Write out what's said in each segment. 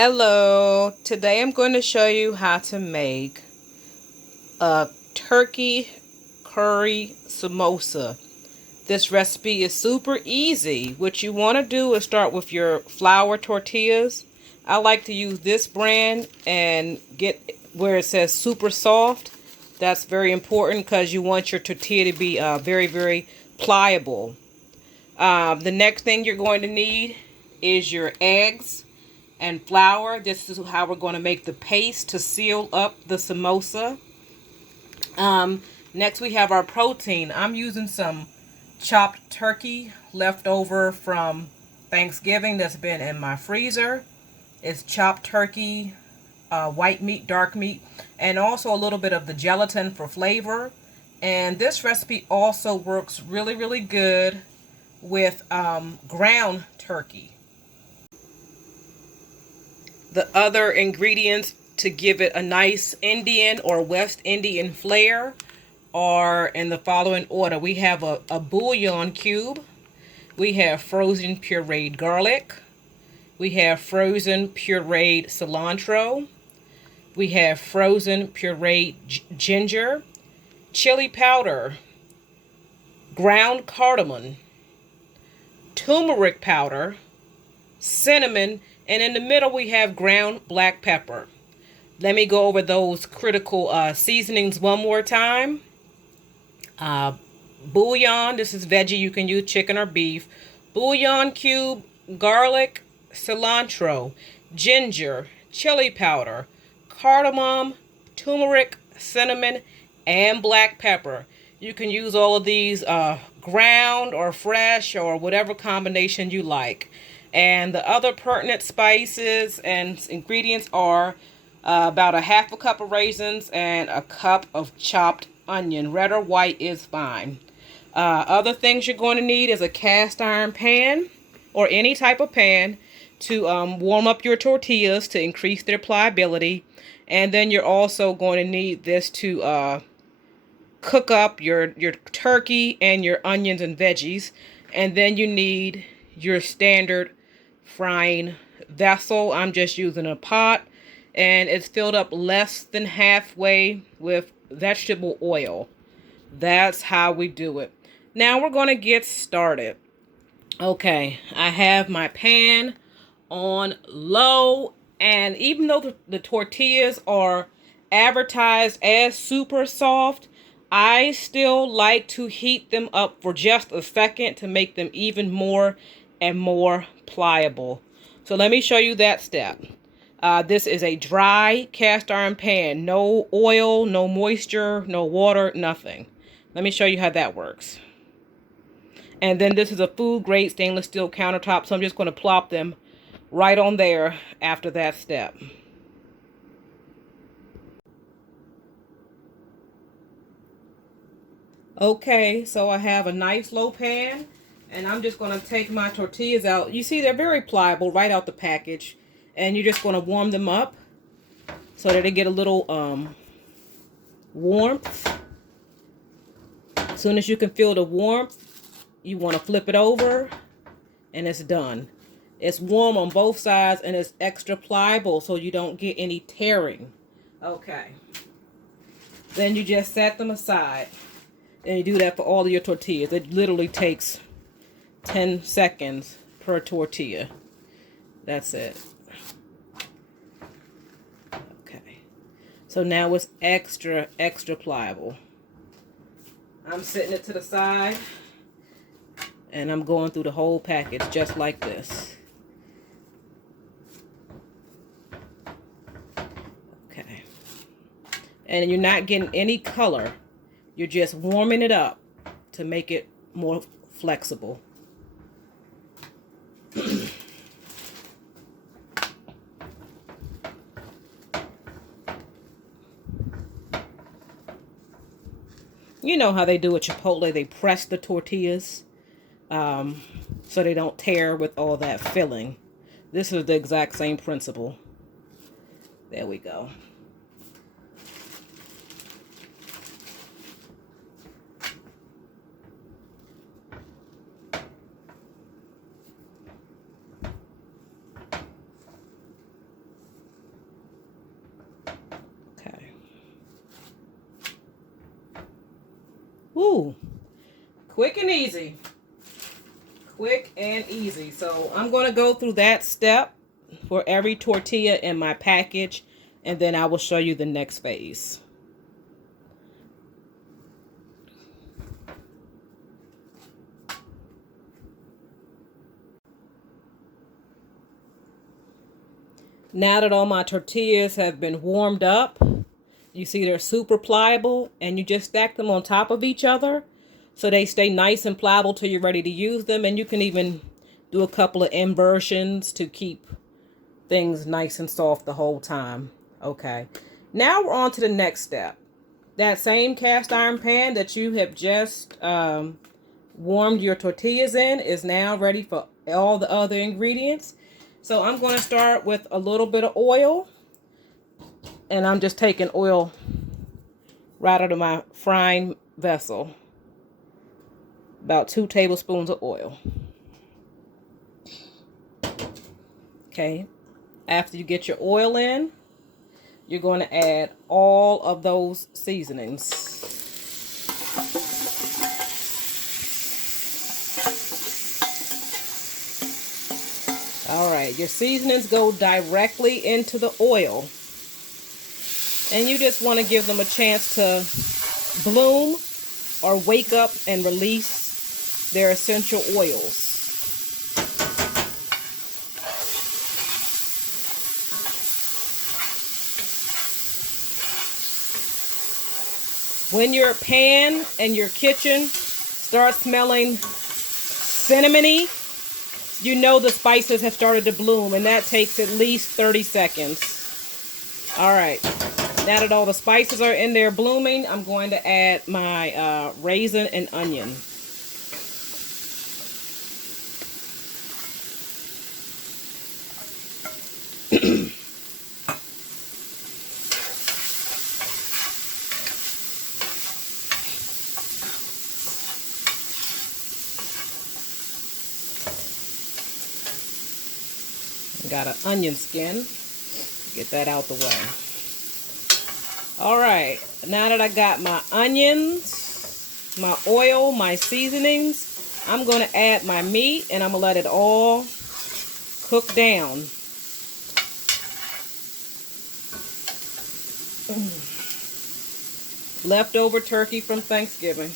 Hello, today I'm going to show you how to make a turkey curry samosa. This recipe is super easy. What you want to do is start with your flour tortillas. I like to use this brand and get where it says super soft. That's very important because you want your tortilla to be very pliable. The next thing you're going to need is your eggs and flour. This is how we're going to make the paste to seal up the samosa. Next we have our protein. I'm using some chopped turkey left over from Thanksgiving that's been in my freezer. It's chopped turkey, white meat, dark meat, and also a little bit of the gelatin for flavor. And this recipe also works really good with ground turkey. The other ingredients to give it a nice Indian or West Indian flair are in the following order. We have a bouillon cube. We have frozen pureed garlic. We have frozen pureed cilantro. We have frozen pureed ginger, chili powder, ground cardamom, turmeric powder, cinnamon, and in the middle we have ground black pepper. Let me go over those critical seasonings one more time. Bouillon, this is veggie, you can use chicken or beef. Bouillon cube, garlic, cilantro, ginger, chili powder, cardamom, turmeric, cinnamon, and black pepper. You can use all of these ground or fresh or whatever combination you like. And the other pertinent spices and ingredients are about a half a cup of raisins and a cup of chopped onion. Red or white is fine. Other things you're going to need is a cast iron pan or any type of pan to warm up your tortillas to increase their pliability. And then you're also going to need this to cook up your turkey and your onions and veggies. And then you need your standard frying vessel. I'm just using a pot, and it's filled up less than halfway with vegetable oil. That's how we do it. Now we're going to get started. Okay, I have my pan on low, and even though the tortillas are advertised as super soft, I still like to heat them up for just a second to make them even more and more pliable. So let me show you that step. This is a dry cast iron pan. No oil, no moisture, no water, nothing. Let me show you how that works. And then this is a food grade stainless steel countertop, so I'm just going to plop them right on there after that step. Okay, so I have a nice low pan, and I'm just going to take my tortillas out. You see, they're very pliable right out the package, and you're just going to warm them up so that they get a little warmth. As soon as you can feel the warmth, you want to flip it over, and it's done. It's warm on both sides, and it's extra pliable so you don't get any tearing. Okay. Then you just set them aside. And you do that for all of your tortillas. It literally takes 10 seconds per tortilla. That's it. Okay. So now it's extra pliable. I'm setting it to the side, and I'm going through the whole package just like this. Okay. And you're not getting any color. You're just warming it up to make it more flexible. You know how they do at Chipotle. They press the tortillas so they don't tear with all that filling. This is the exact same principle. There we go. quick and easy. Quick and easy. So I'm going to go through that step for every tortilla in my package, and then I will show you the next phase. Now that all my tortillas have been warmed up, you see they're super pliable, and you just stack them on top of each other so they stay nice and pliable till you're ready to use them. And you can even do a couple of inversions to keep things nice and soft the whole time. Okay, now we're on to the next step. That same cast iron pan that you have just warmed your tortillas in is now ready for all the other ingredients. So I'm going to start with a little bit of oil, and I'm just taking oil right out of my frying vessel. About 2 tablespoons of oil. Okay, after you get your oil in, you're going to add all of those seasonings. All right, your seasonings go directly into the oil. And you just want to give them a chance to bloom or wake up and release their essential oils. When your pan and your kitchen start smelling cinnamony, you know the spices have started to bloom, and that takes at least 30 seconds. All right, now that all the spices are in there blooming, I'm going to add my raisin and onion. Got an onion skin. Get that out the way. All right, now that I got my onions, my oil, my seasonings, I'm going to add my meat, and I'm going to let it all cook down. Leftover turkey from Thanksgiving.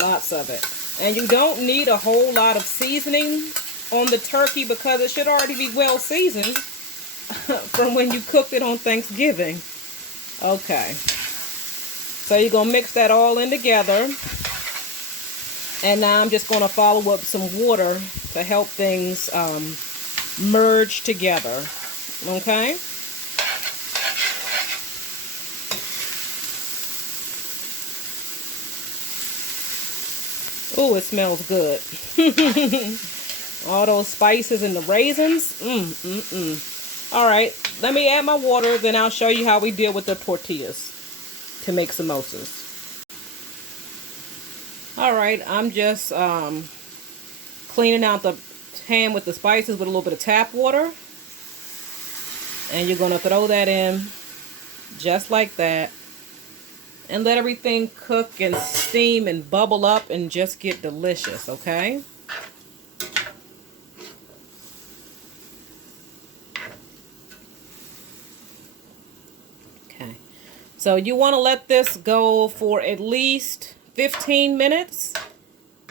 Lots of it. And you don't need a whole lot of seasoning on the turkey because it should already be well seasoned from when you cooked it on Thanksgiving. Okay. So you're going to mix that all in together. And now I'm just going to follow up some water to help things merge together. Okay? Oh, it smells good. All those spices and the raisins. All right, let me add my water, then I'll show you how we deal with the tortillas to make samosas. All right, I'm just cleaning out the pan with the spices with a little bit of tap water. And you're going to throw that in just like that. And let everything cook and steam and bubble up and just get delicious, okay? Okay. So you want to let this go for at least 15 minutes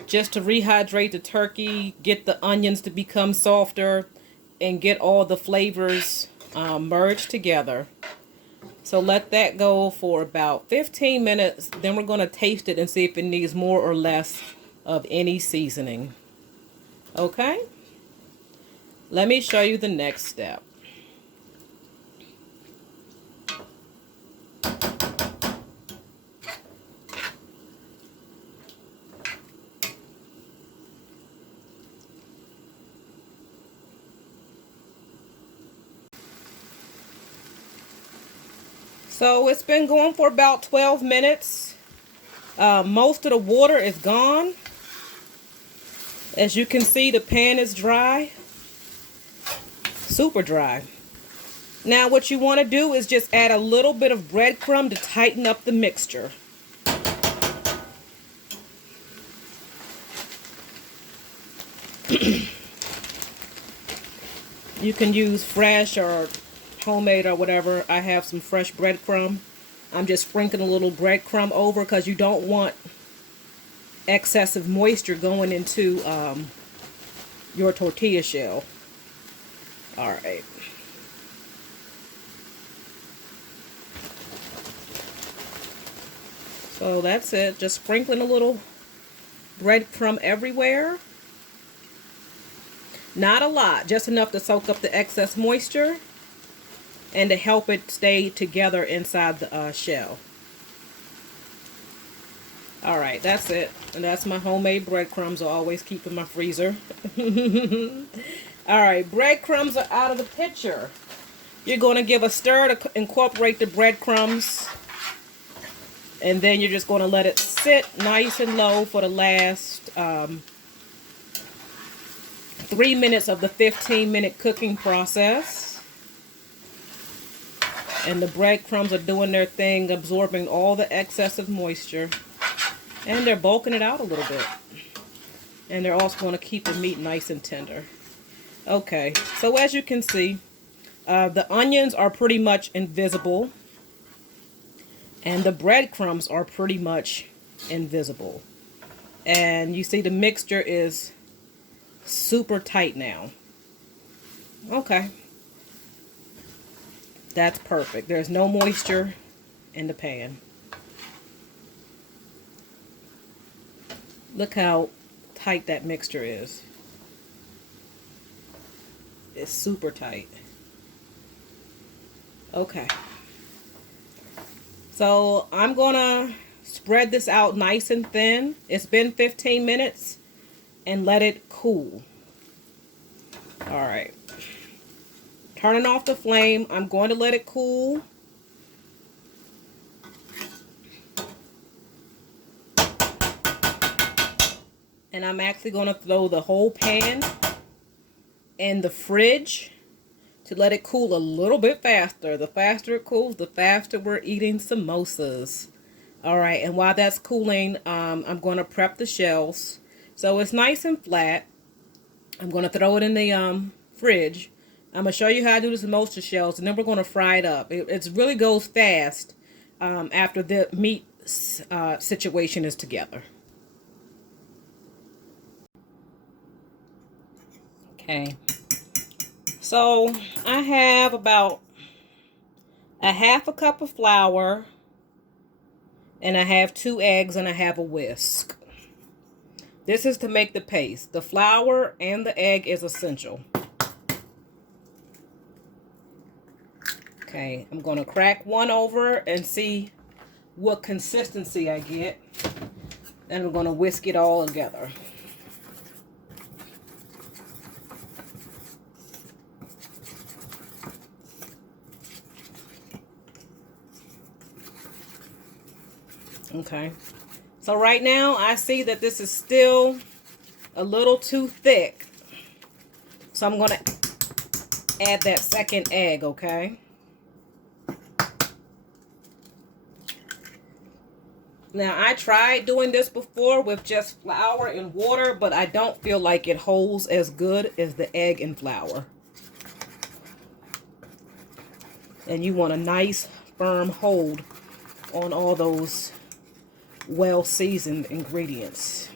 just to rehydrate the turkey, get the onions to become softer, and get all the flavors merged together. So let that go for about 15 minutes. Then we're going to taste it and see if it needs more or less of any seasoning. Okay? Let me show you the next step. So it's been going for about 12 minutes. Most of the water is gone. As you can see, the pan is dry. Super dry. Now what you want to do is just add a little bit of breadcrumb to tighten up the mixture. You can use fresh or homemade or whatever. I have some fresh breadcrumb. I'm just sprinkling a little breadcrumb over because you don't want excessive moisture going into your tortilla shell. All right. So that's it. Just sprinkling a little breadcrumb everywhere. Not a lot, just enough to soak up the excess moisture and to help it stay together inside the shell. All right, that's it. And that's my homemade breadcrumbs I always keep in my freezer. All right, breadcrumbs are out of the picture. You're going to give a stir to incorporate the breadcrumbs. And then you're just going to let it sit nice and low for the last 3 minutes of the 15-minute cooking process. And the breadcrumbs are doing their thing, absorbing all the excessive moisture. And they're bulking it out a little bit. And they're also going to keep the meat nice and tender. Okay, so as you can see, the onions are pretty much invisible. And the breadcrumbs are pretty much invisible. And you see the mixture is super tight now. Okay. That's perfect. There's no moisture in the pan. Look how tight that mixture is. It's super tight. Okay. So I'm gonna spread this out nice and thin. It's been 15 minutes and let it cool. All right. Turning off the flame. I'm going to let it cool. And I'm actually going to throw the whole pan in the fridge to let it cool a little bit faster. The faster it cools, the faster we're eating samosas. All right, and while that's cooling, I'm going to prep the shells. So it's nice and flat. I'm going to throw it in the fridge. I'm going to show you how to do the samosa shells, and then we're going to fry it up. It really goes fast after the meat situation is together. Okay. So I have about a half a cup of flour, and I have 2 eggs, and I have a whisk. This is to make the paste. The flour and the egg is essential. Okay, I'm going to crack one over and see what consistency I get. And I'm going to whisk it all together. Okay, so right now I see that this is still a little too thick. So I'm going to add that second egg, okay? Now, I tried doing this before with just flour and water, but I don't feel like it holds as good as the egg and flour. And you want a nice, firm hold on all those well-seasoned ingredients.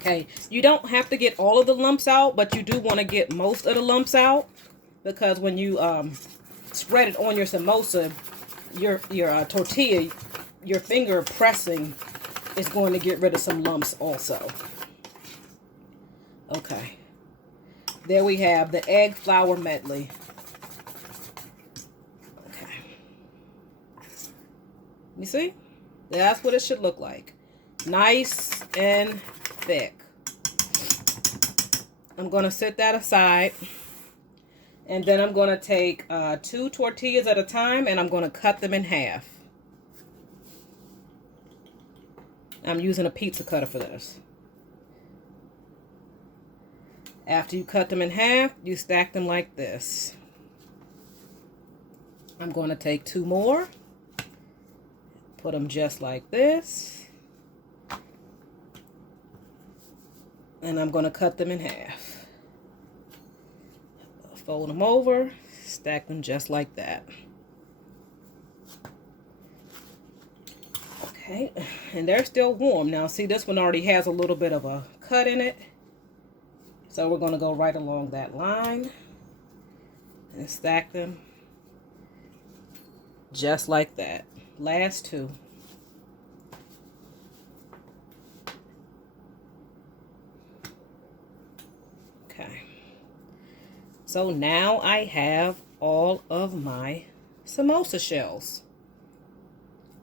Okay, you don't have to get all of the lumps out, but you do want to get most of the lumps out, because when you spread it on your samosa, your tortilla, your finger pressing is going to get rid of some lumps also. Okay, there we have the egg flour medley. Okay, you see? That's what it should look like. Nice and thick. I'm going to set that aside, and then I'm going to take 2 tortillas at a time, and I'm going to cut them in half. I'm using a pizza cutter for this. After you cut them in half, you stack them like this. I'm going to take 2 more, put them just like this, and I'm going to cut them in half. Fold them over, stack them just like that. Okay, and they're still warm. Now see, this one already has a little bit of a cut in it. So we're going to go right along that line and stack them just like that. Last 2. Okay. So now I have all of my samosa shells.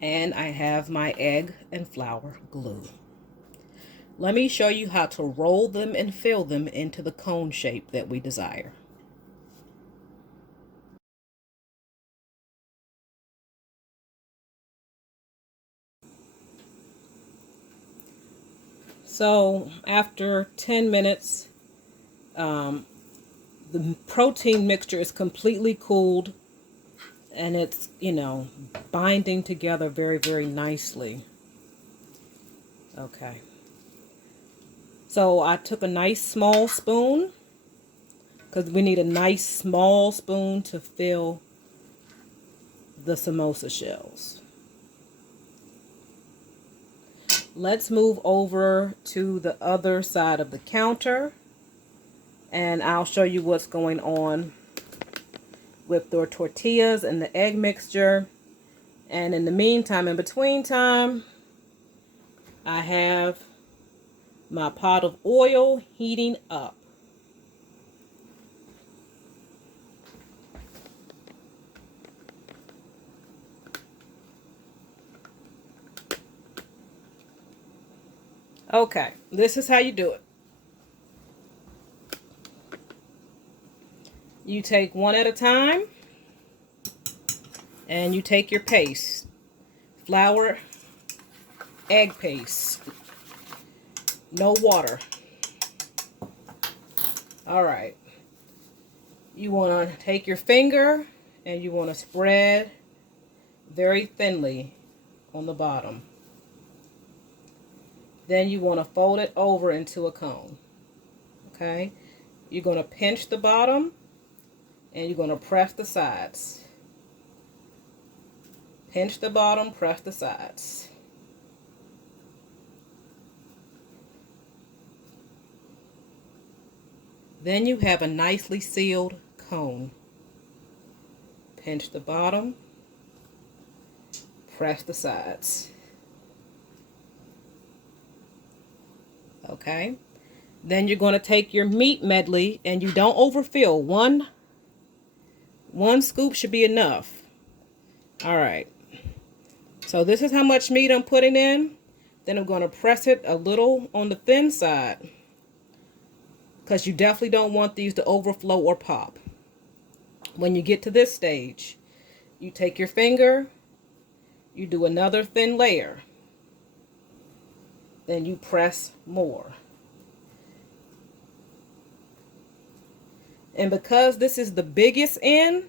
And I have my egg and flour glue. Let me show you how to roll them and fill them into the cone shape that we desire. So after 10 minutes, the protein mixture is completely cooled and it's, binding together very, very nicely. Okay. So I took a nice small spoon, because we need a nice small spoon to fill the samosa shells. Let's move over to the other side of the counter, and I'll show you what's going on with the tortillas and the egg mixture. And in the meantime, in between time, I have my pot of oil heating up. Okay, this is how you do it. You take one at a time, and you take your paste. Flour, egg paste. No water. Alright. You want to take your finger, and you want to spread very thinly on the bottom. Then you want to fold it over into a cone. Okay? You're going to pinch the bottom and you're going to press the sides. Pinch the bottom, press the sides. Then you have a nicely sealed cone. Pinch the bottom, press the sides. Okay, then you're going to take your meat medley, and you don't overfill. One scoop should be enough. All right, so this is how much meat I'm putting in. Then I'm going to press it a little on the thin side, because you definitely don't want these to overflow or pop. When you get to this stage, you take your finger, you do another thin layer. Then you press more. And because this is the biggest end,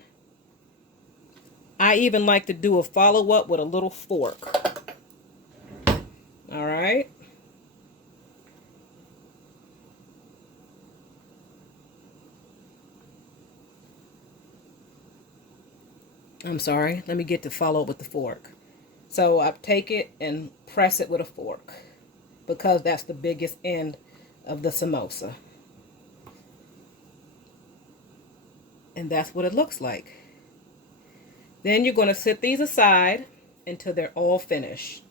I even like to do a follow-up with a little fork. All right. I'm sorry. Let me get to follow up with the fork. So I take it and press it with a fork, because that's the biggest end of the samosa. And that's what it looks like. Then you're going to set these aside until they're all finished.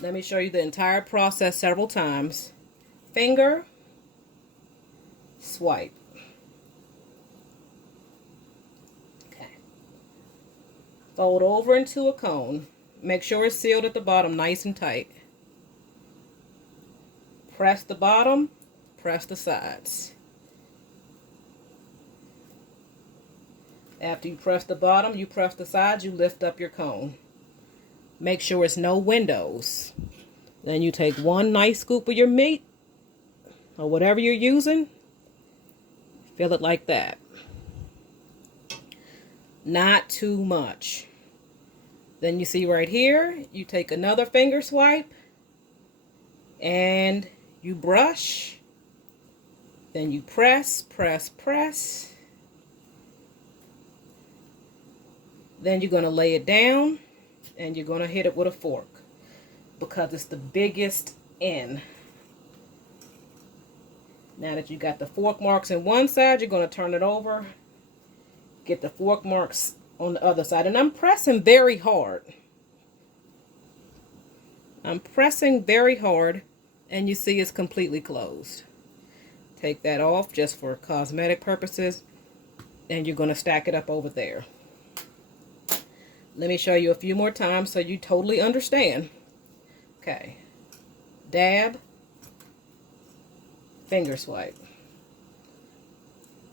Let me show you the entire process several times. Finger, swipe. Okay. Fold over into a cone. Make sure it's sealed at the bottom nice and tight. Press the bottom, press the sides. After you press the bottom, you press the sides, you lift up your cone. Make sure it's no windows. Then you take one nice scoop of your meat or whatever you're using. Fill it like that. Not too much. Then you see right here, you take another finger swipe and you brush. Then you press, press, press. Then you're going to lay it down and you're going to hit it with a fork because it's the biggest end. Now that you got the fork marks in one side, you're going to turn it over. Get the fork marks on the other side. And I'm pressing very hard. I'm pressing very hard and you see it's completely closed. Take that off just for cosmetic purposes. And you're going to stack it up over there. Let me show you a few more times so you totally understand. Okay. Dab. Finger swipe.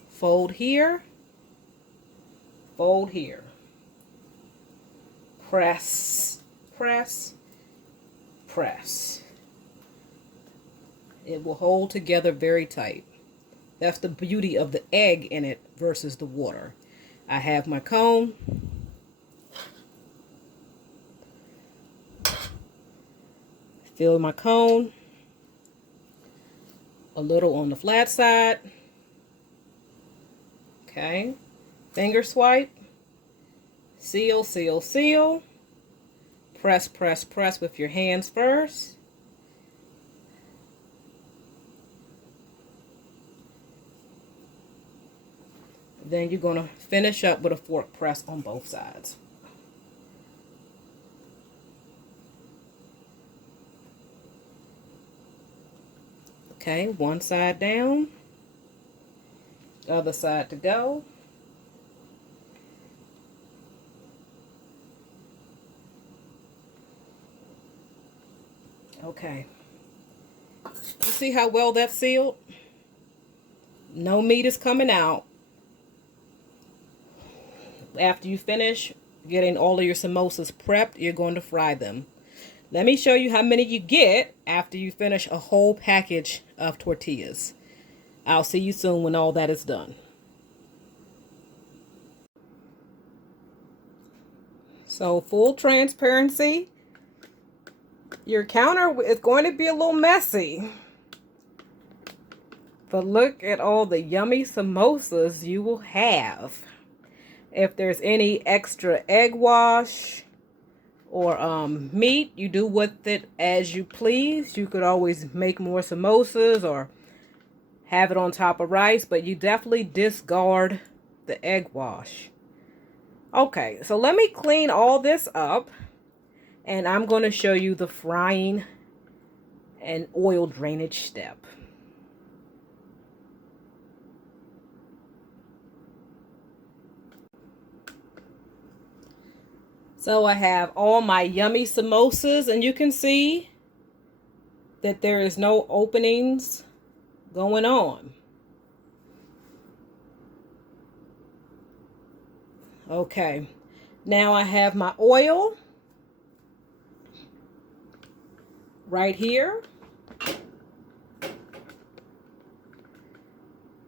Fold here. Fold here. Press. Press. Press. It will hold together very tight. That's the beauty of the egg in it versus the water. I have my cone. Fill my cone. A little on the flat side. Okay. Finger swipe. Seal, seal, seal. Press, press, press with your hands first. Then you're going to finish up with a fork press on both sides. Okay, one side down, other side to go. Okay, you see how well that's sealed? No meat is coming out. After you finish getting all of your samosas prepped, you're going to fry them. Let me show you how many you get after you finish a whole package of tortillas. I'll see you soon when all that is done. So, full transparency, your counter is going to be a little messy. But look at all the yummy samosas you will have. If there's any extra egg wash or meat, you do with it as you please. You could always make more samosas or have it on top of rice, but you definitely discard the egg wash. Okay, so let me clean all this up and I'm going to show you the frying and oil drainage step. So I have all my yummy samosas, and you can see that there is no openings going on. Okay, now I have my oil right here.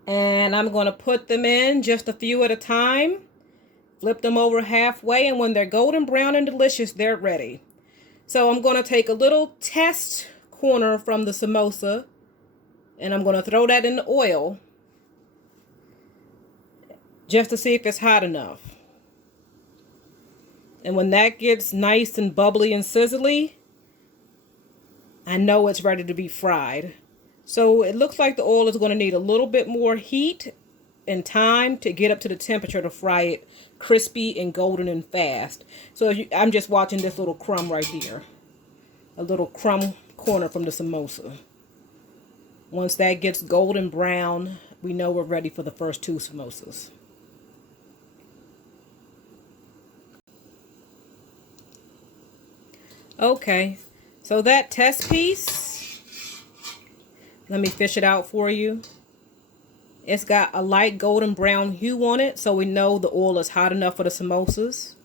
And I'm going to put them in just a few at a time. Flip them over halfway, and when they're golden brown and delicious, they're ready. So I'm going to take a little test corner from the samosa, and I'm going to throw that in the oil just to see if it's hot enough. And when that gets nice and bubbly and sizzly, I know it's ready to be fried. So it looks like the oil is going to need a little bit more heat and time to get up to the temperature to fry it crispy and golden and fast. So I'm just watching this little crumb right here. A little crumb corner from the samosa. Once that gets golden brown, we know we're ready for the first two samosas. Okay, so that test piece, let me fish it out for you. It's got a light golden brown hue on it, so we know the oil is hot enough for the samosas.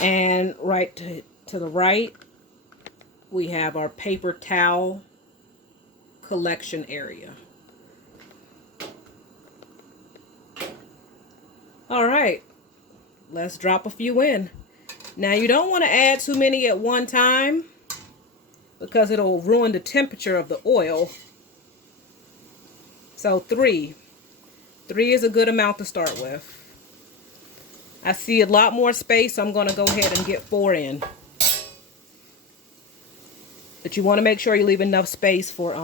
And right to the right, we have our paper towel collection area. All right, let's drop a few in. Now you don't want to add too many at one time because it'll ruin the temperature of the oil. So three is a good amount to start with. I see a lot more space, so I'm going to go ahead and get 4 in. But you want to make sure you leave enough space for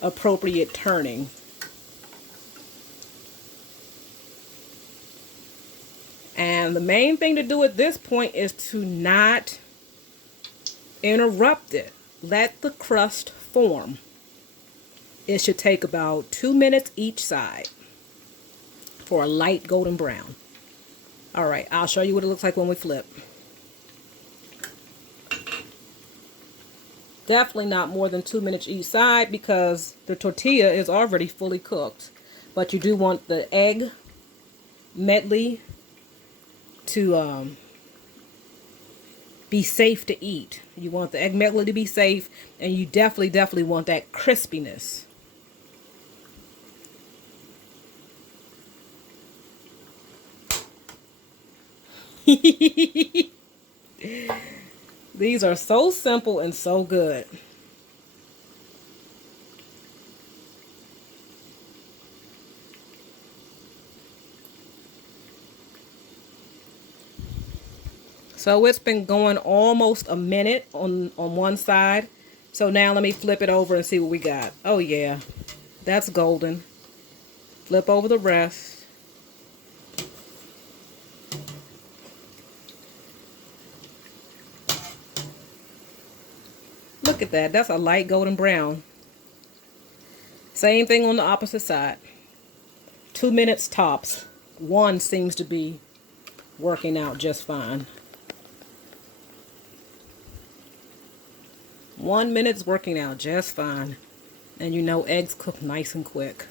appropriate turning. And the main thing to do at this point is to not interrupt it. Let the crust form. It should take about 2 minutes each side for a light golden brown. All right, I'll show you what it looks like when we flip. Definitely not more than 2 minutes each side because the tortilla is already fully cooked. But you do want the egg medley to be safe to eat. You want the egg medley to be safe, and you definitely want that crispiness. These are so simple and so good. So it's been going almost a minute on one side. So now let me flip it over and see what we got. Oh yeah, that's golden. Flip over the rest. Look at that. That's a light golden brown. Same thing on the opposite side. 2 minutes tops. One seems to be working out just fine. 1 minute's working out just fine. And you know eggs cook nice and quick.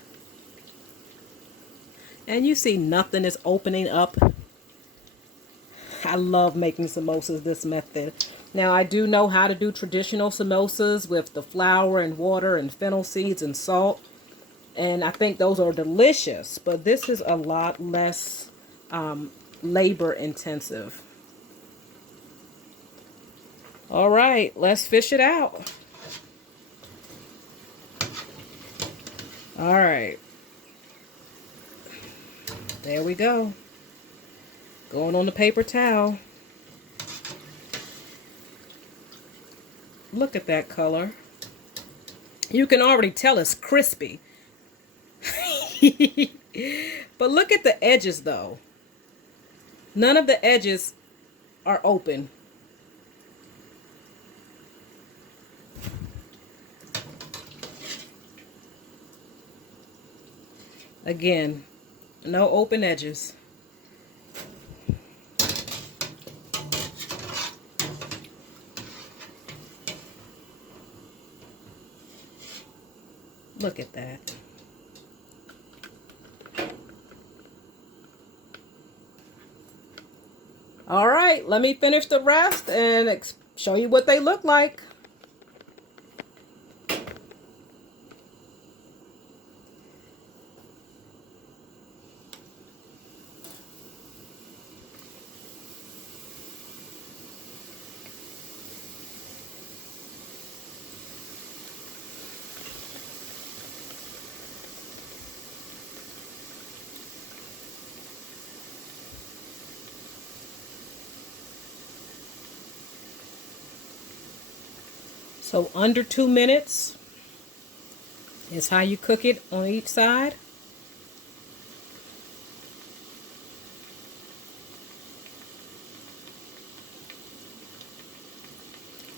And you see nothing is opening up. I love making samosas this method. Now I do know how to do traditional samosas with the flour and water and fennel seeds and salt. And I think those are delicious. But this is a lot less labor intensive. All right, let's fish it out. All right. There we go. Going on the paper towel. Look at that color. You can already tell it's crispy. But look at the edges though. None of the edges are open. Again, no open edges. Look at that. All right, let me finish the rest and show you what they look like. So under 2 minutes is how you cook it on each side.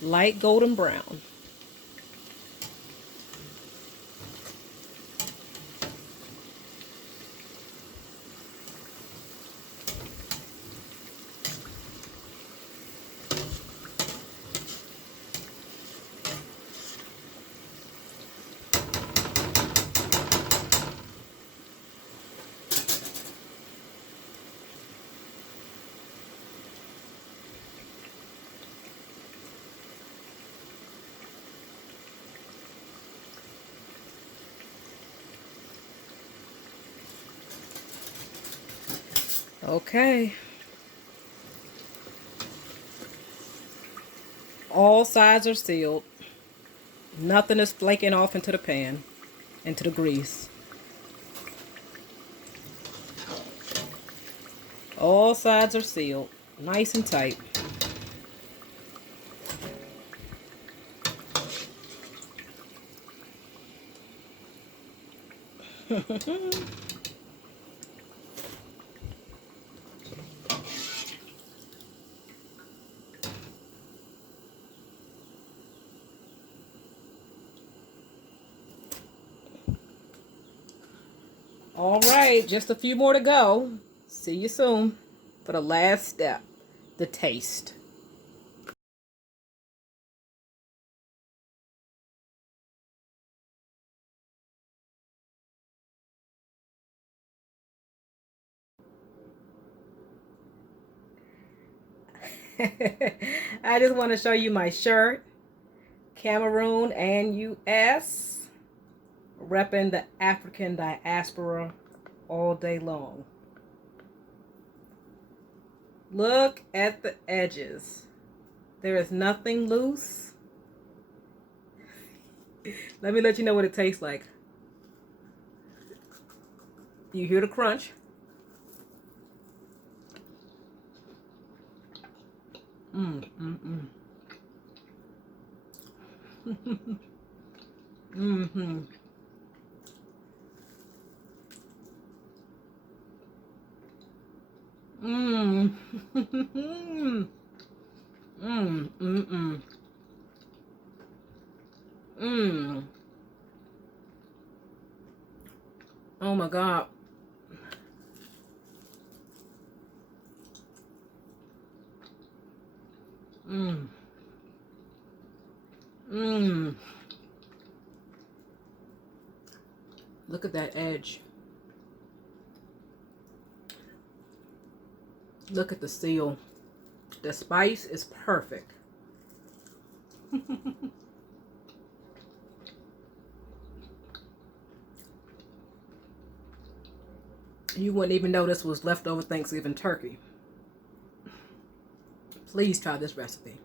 Light golden brown. Okay. All sides are sealed. Nothing is flaking off into the pan, into the grease. All sides are sealed, nice and tight. All right, just a few more to go. See you soon for the last step, the taste. I just want to show you my shirt. Cameroon and US. Repping the African diaspora all day long. Look at the edges. There is nothing loose. Let me let you know what it tastes like. You hear the crunch. Mm-hmm. Oh my God. Look at that edge. Look at the seal. The spice is perfect. You wouldn't even know this was leftover Thanksgiving turkey. Please try this recipe.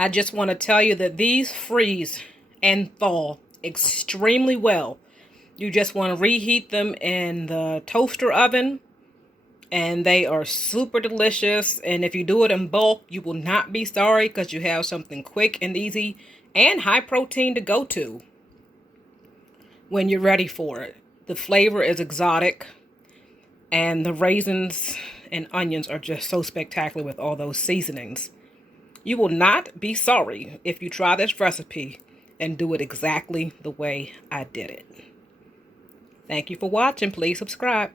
I just want to tell you that these freeze and thaw extremely well. You just want to reheat them in the toaster oven, and they are super delicious. And if you do it in bulk, you will not be sorry, because you have something quick and easy and high protein to go to when you're ready for it. The flavor is exotic, and the raisins and onions are just so spectacular with all those seasonings. You will not be sorry if you try this recipe and do it exactly the way I did it. Thank you for watching. Please subscribe.